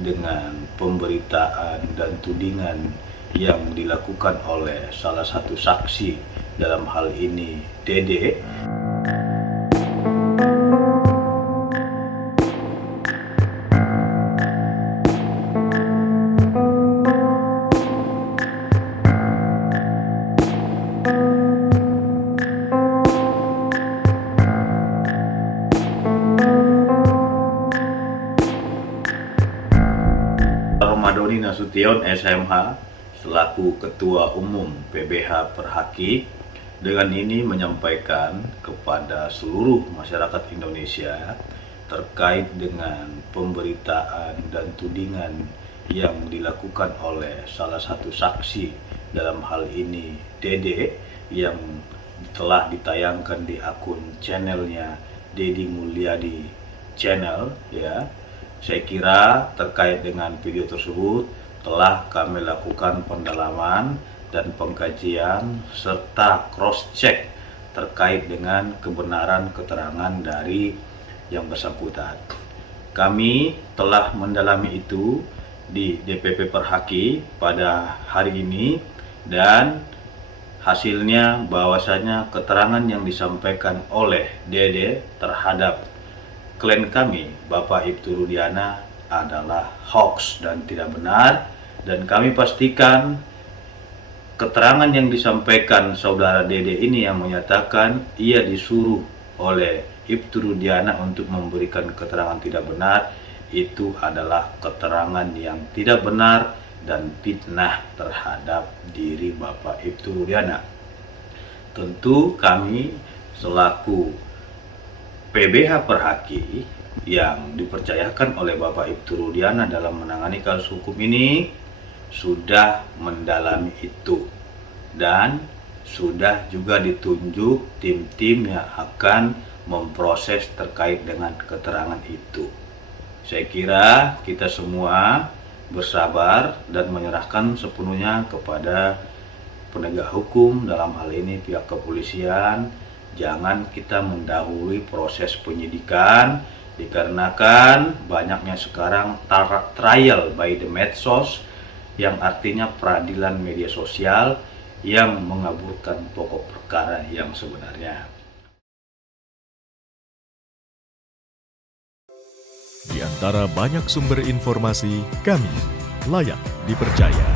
dengan pemberitaan dan tudingan yang dilakukan oleh salah satu saksi, dalam hal ini Dede. Romadhoni Nasution SMH selaku Ketua Umum PBH Perhaki dengan ini menyampaikan kepada seluruh masyarakat Indonesia terkait dengan pemberitaan dan tudingan yang dilakukan oleh salah satu saksi, dalam hal ini Dede, yang telah ditayangkan di akun channelnya Deddy Mulyadi Channel ya. Saya kira terkait dengan video tersebut telah kami lakukan pendalaman dan pengkajian serta cross check terkait dengan kebenaran keterangan dari yang bersangkutan. Kami telah mendalami itu di DPP Perhaki pada hari ini dan hasilnya bahwasanya keterangan yang disampaikan oleh Dede terhadap klien kami, Bapak Ibtu Rudiana, adalah hoax dan tidak benar, dan kami pastikan keterangan yang disampaikan saudara Dede ini yang menyatakan ia disuruh oleh Ibtu Rudiana untuk memberikan keterangan tidak benar, itu adalah keterangan yang tidak benar dan fitnah terhadap diri Bapak Ibtu Rudiana. Tentu kami selaku PBH Perhaki yang dipercayakan oleh Bapak Ibtu Rudiana dalam menangani kasus hukum ini sudah mendalami itu dan sudah juga ditunjuk tim-tim yang akan memproses terkait dengan keterangan itu. Saya kira kita semua bersabar dan menyerahkan sepenuhnya kepada penegak hukum, dalam hal ini pihak kepolisian. Jangan kita mendahului proses penyidikan dikarenakan banyaknya sekarang trial by the medsos, yang artinya peradilan media sosial yang mengaburkan pokok perkara yang sebenarnya. Di antara banyak sumber informasi, kami layak dipercaya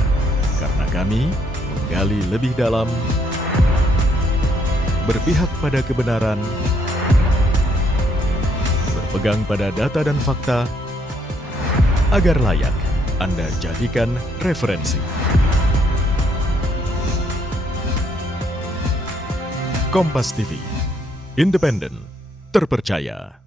karena kami menggali lebih dalam, berpihak pada kebenaran, berpegang pada data dan fakta, agar layak Anda jadikan referensi. Kompas TV, independen, terpercaya.